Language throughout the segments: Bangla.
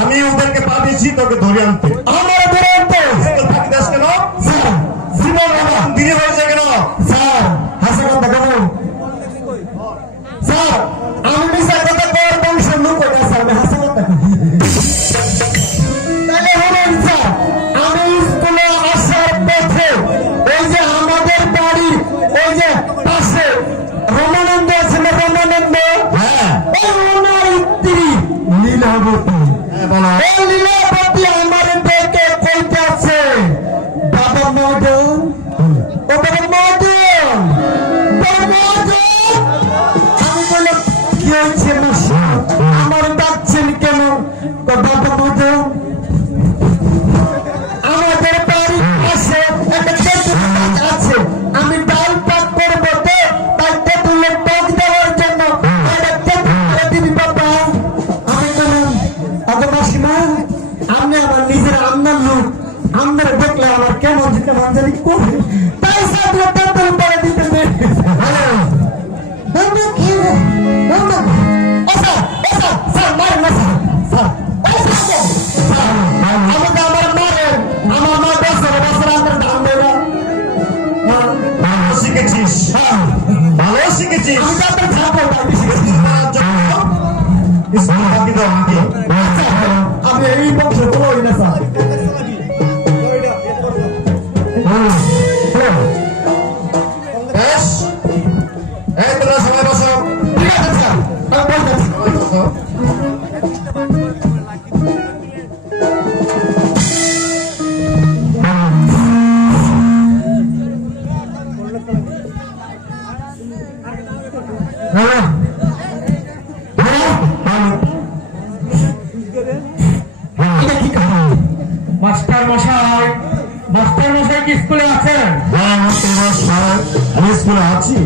আমি ওদেরকে পাঠিয়েছি তোকে ধরে আনতে। আমার ধরে আনতে থাকি দাস কেন? জীবন দেরি হয়েছে কেন? স্যার হাসা কথা কেন? স্যার আমি মিশা কথা কর বংশ লোক না স্যার আমি হাসা কথা তাহলে হলেন স্যার আমি স্কুলে আসার পথে ওই যে আমাদের বাড়ির ওই যে পাশে রমানন্দ আছে না রমানন্দ? হ্যাঁ ওনার স্ত্রী লীলাবতী। এই লীলাবতী আমার দেখে কইতে আছে বাবা মদন ও বাবা মদন আমি বললাম কি হয়েছে মশা আমার ডাকছেন কেন? বাবা মদন আমাদের বাড়ির পাশে একটা তেঁতুল গাছ আছে আমি ডাল পাক করবো তো তাই তেঁতুলের টক দেওয়ার জন্য একটা তেঁতুল করে দিবি বাবা। আমি বললাম আগে মাসিমা আপনি আমার নিজের আপনার লোক আপনার দেখলে আমার কেমন যেতে মানজানি করে তাই সাথে তেঁতুল করে দিতে শিখেছিস, ভালো শিখেছিস। আমি এই বংশ বলোই না স্যার। বেশ, এই তোমরা সবাই বসো। ঠিক আছে স্যার আমি বলতেছি। সবাই বসো। মাস্টার মশাই কি স্কুলে আছেন? আমি স্কুলে আছি।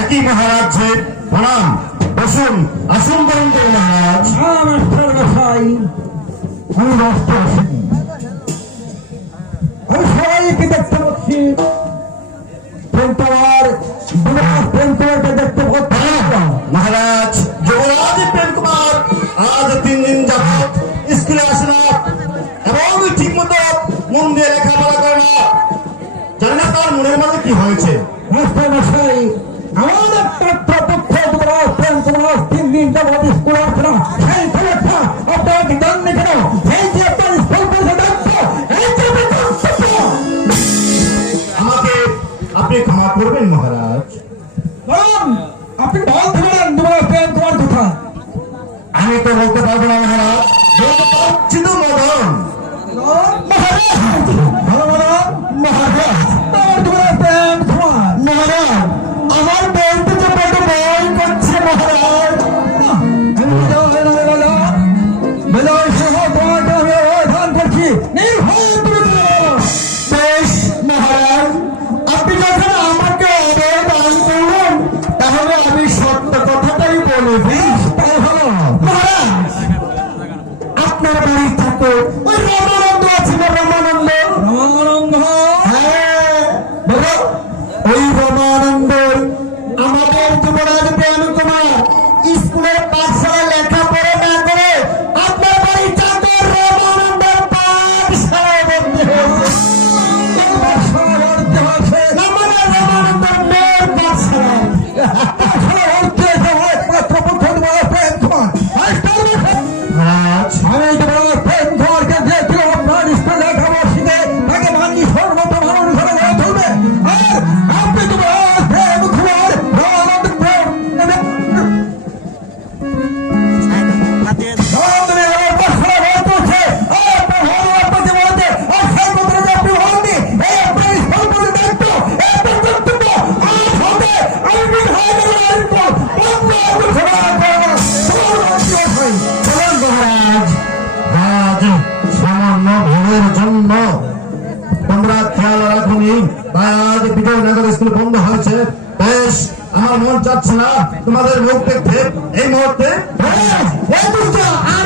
একই মহারাজ প্রণাম, বসুন, আসুন বরণ করুন মহারাজ। মাস্টার মশাই আমি নষ্ট আছি আমি সবাইকে দেখতে পাচ্ছি প্রেমকুমারকে দেখতে পাচ্ছি। মহারাজ যুবরাজ প্রেম কুমার আজ 3 দিন যাবত স্কুলে আসে না এবং ঠিক মতো মন দিয়ে লেখাপড়া করে না। জানি না তার মনের মধ্যে কি হয়েছে। মাস্টার মশাই আমার একটা পুত্র যুবরাজ প্রেম কুমার 3 দিন যাবত স্কুলে আসে না সেই খবরটা আপনারা কি জানেন কেন? এই যে আপনার স্কুল পরিষদ আমাকে আপনি ক্ষমা করবেন মহারাজ। আপনি বলতে পারেন যুবরাজ প্রেম কুমার কথা। আমি তো বলতে পারবো না মহারাজ, বলতে পারছি তো মদন। আমার বলতে যে বড় ভয় করছে মহারাজ। বেশ মহারাজ আপনি যখন আমাকে অবদান করলেন তাহলে আমি সত্য কথাটাই বলে মহারাজ আপনার বাড়ি থাকে ওই রমানন্দ আছে না রমানন্দ? হ্যাঁ বলো ওই রমানন্দ আমাদের যুবরাজ প্রেম কুমার স্কুলের পাঠশালা লেখাপড়া না করে আপনার বাড়ি থাকে রমানন্দের পাঠশালায় ভর্তি হয়েছে। রমানন্দের মেয়ের পাঠশালায় মহারাজ আমি যুবরাজ প্রেম কুমারকে দিয়েছিলাম জানি তাই আজ বিজয়নগর স্কুল বন্ধ হয়েছে। বেশ, আমার মন চাচ্ছে না তোমাদের মুখ দেখতে এই মুহূর্তে। এই দুষ্ট, আর